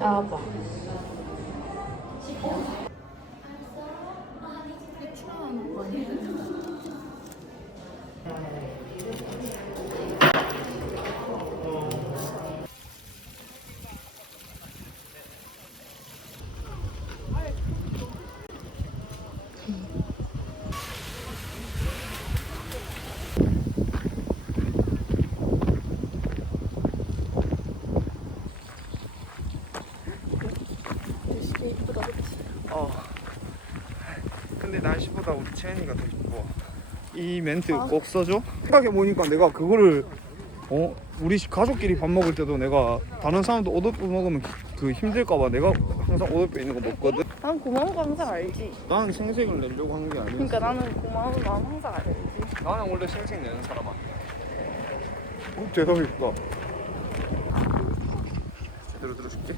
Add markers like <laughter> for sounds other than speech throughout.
阿宝 근데 날씨보다 우리 채연이가 더 좋고. 이 멘트 아. 꼭 써줘. 생각해 보니까 내가 그거를 어 우리 가족끼리 밥 먹을 때도 내가 다른 사람도 오돌뼈 먹으면 그 힘들까봐 내가 항상 오돌뼈 있는 거 먹거든. 난 고마운 거 항상 알지. 나는 생색을 내려고 하는 게 아니었어. 그러니까 나는 고마운 거 마음 항상 알지. 나는 원래 생색 내는 사람 아니야. 어, 죄송합니다. 제대로 들어줄게.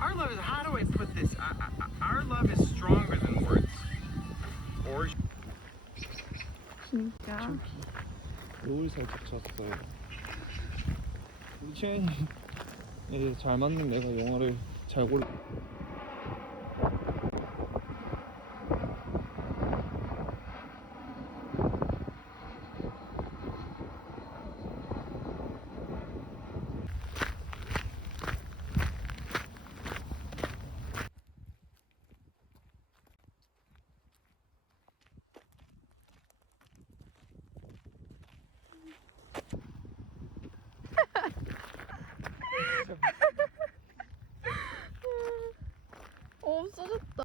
Our love is how do I put this? I, I, our love is stronger than words. Or 진짜. 롤 살짝 쳤어요. 우리 채연이 예, 잘 맞는 내가 영화를 잘 골라. 어, 없어졌다.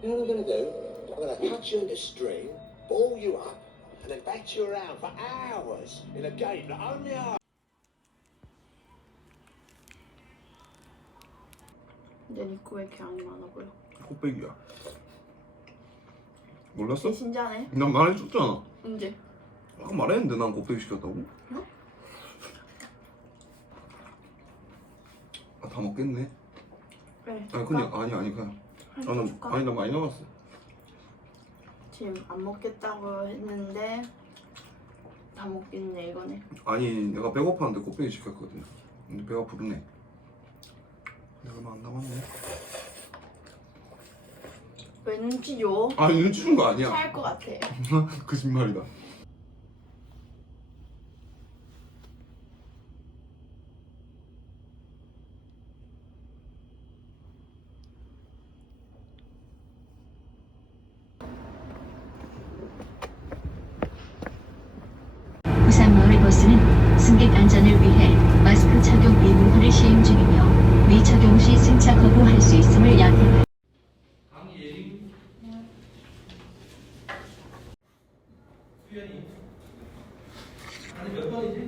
You know what I'm going to do? I'm going to cut you into string, ball you up, and then bat you around for hours in a game that only I. 근데 니코 왜 이렇게 양이 많아 보여? 곱빼기야. 몰랐어? 신자네. 난 말해줬잖아. 언제? 아까 말했는데 난 곱빼기 시켰다고? 응? 아, 다 먹겠네. 그래. 아니 그냥 아니 아니 그냥 나는 줄까? 아니 나 많이 남았어. 지금 안 먹겠다고 했는데 다 먹겠네 이거네. 아니 내가 배고팠는데 곱빼기 시켰거든. 근데 배가 부르네. 얼마 안 남았네. 왜 눈치 줘? 아니 눈치 준 거 아니야. 살 것 같아. <laughs> 거짓말이다. 부산마을 버스는 승객 안전을 위해 마스크 착용 의무화를 시행 중이며 미착용 시 승차 거부할 수 있음을 양해합니다. 아침에